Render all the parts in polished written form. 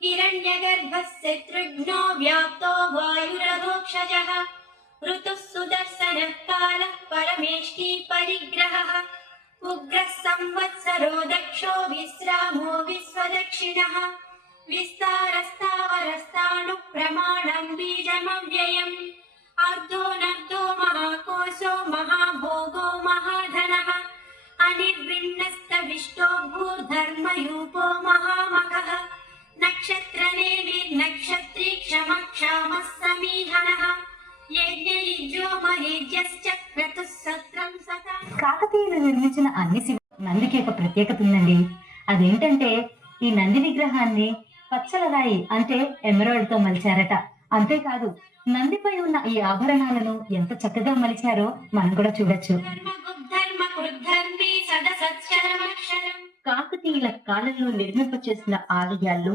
हिरण्यगर्भः शत्रुघ्नो व्याप्तो वायुरधोक्षजः ऋतुः सुदर्शनः कालः परमेष्टि परिग्रहः उग्रः संवत्सरो दक्षो विश्रामो विश्वदक्षिणः विस्तारस्तावरस्ताणुः प्रमाणं बीजमव्ययम् अर्धोऽनर्धो महाकोशो महाभोगो महाधनः अनिर्विण्णस्तविष्टो भूधर्मयूपो महामखः नक्षत्रनेमिर्नक्षत्री क्षमः क्षामः समीहनः यज्ञयुज्यो महेज्यश्च क्रतुः సత్రం సతా. కాకతీయులు నిర్మించిన అన్ని శివ నందికి ఒక ప్రత్యేకత ఉందండి. అదేంటంటే ఈ నంది విగ్రహాన్ని పచ్చల రాయి అంటే ఎమరాల్డ్ తో మలిచారట. అంతేకాదు నందిపై ఉన్న ఈ ఆభరణాలను ఎంత చక్కగా మలిచారో మనం కూడా చూడొచ్చు. కాకతీయుల కాలంలో నిర్మింపచేసిన ఆలయాల్లో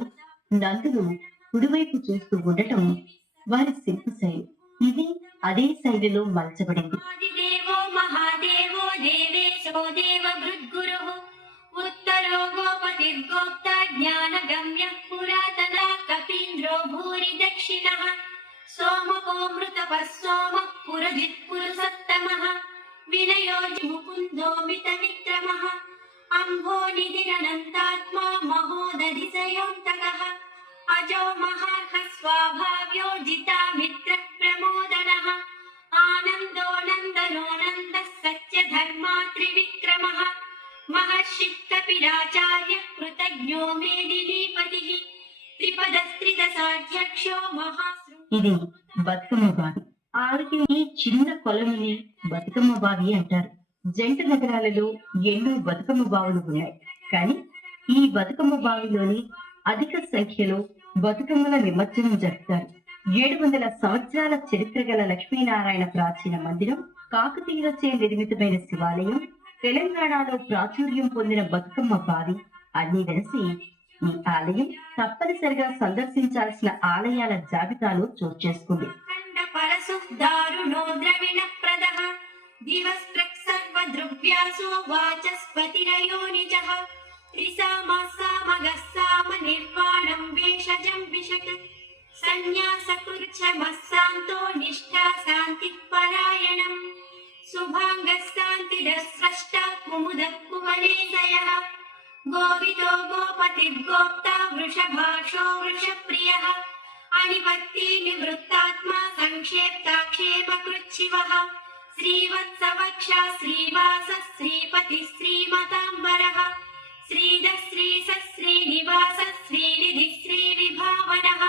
నందులు కుడివైపు చూస్తూ ఉండటం వారి శిల్ప శైలి. ఇది అదే శైలిలో మలచబడింది. ఉత్తరో గోపతిర్గోప్త జ్ఞానగమ్య పురాతన కపీంద్రో భూరి దక్షిణః సోమకో మృతపః సోమః పురజిత్ పురుషోత్తమః వినయో ముకుందోమిత విక్రమః అంభో నిధిరనంతాత్మా మహోదధిశయోక్తకః అజో మహార్హ స్వాభావ్యో జితామిత్ర ప్రమోదనః ఆనందో నందనో నందః సత్యధర్మా త్రివిక్రమః महर्षि कपिलाचार्य कृतज्ञो मेदिनीपतिः त्रिपदस्त्रिदशाध्यक्षो महाश्रु. ఇది బతుకమ్మ బావి. ఆవికి ఈ చిన్న కొలనుని బతుకమ్మ బావి అంటారు. జంట నగరాలలో ఎన్నో బతుకమ్మ బావులు ఉన్నాయి. కానీ ఈ బతుకమ్మ బావిలోని అధిక సంఖ్యలో బతుకమ్మల నిమజ్జనం జరుపుతారు. 700 సంవత్సరాల చరిత్ర గల లక్ష్మీనారాయణ ప్రాచీన మందిరం, కాకతీయులచే నిర్మితమైన శివాలయం, తెలంగాణలో ప్రాచుర్యం పొందిన బతుకమ్మ బావి అన్ని కలిసి ఈ ఆలయం తప్పనిసరిగా సందర్శించాల్సిన ఆలయాల జాబితాలో చోటు చేసుకుంది. शुभांगस्तांतिदस्रष्टा कुमुदकुवलेशयः गोविदो गोपतिर्गोप्ता वृषभाक्षो वृषप्रियः अनिवर्ती निवृत्तात्मा संक्षेप्ताक्षेमकृच्छिवः श्रीवत्सवक्षा श्रीवासः श्रीपतिः श्रीमताम्बरः श्रीधः श्रीनिवासः श्रीनिधिः श्रीविभावनः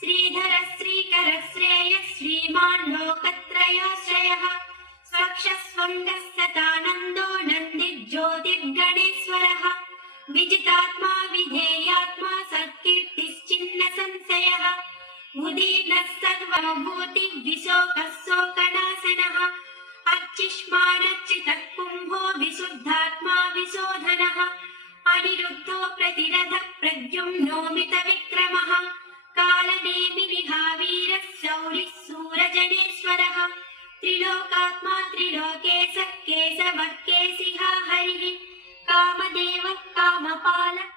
श्रीधर श्रीकर श्रेयः श्रीमान् लोकत्रयाश्रयः स्वक्षस्वङ्गस्यतानन्दो नन्दिज्योतिर्गणेश्वरः विजितात्मा विधेयात्मा सत्कीर्तिश्चिन्न संशयः उदीर्णः सर्वभूतिः विशोकः शोकनाशनः अर्चिष्मानर्चितः कुम्भो विशुद्धात्मा विशोधनः अनिरुद्धो प्रतिरथः प्रद्युम्नोमित विक्रमः कालनेमिनिहावीरः शौरिः सूरजनेश्वरः त्रिलोकात्मा त्रिलोकेशः केशवः केशिहा हरिः कामदेवः कामपालः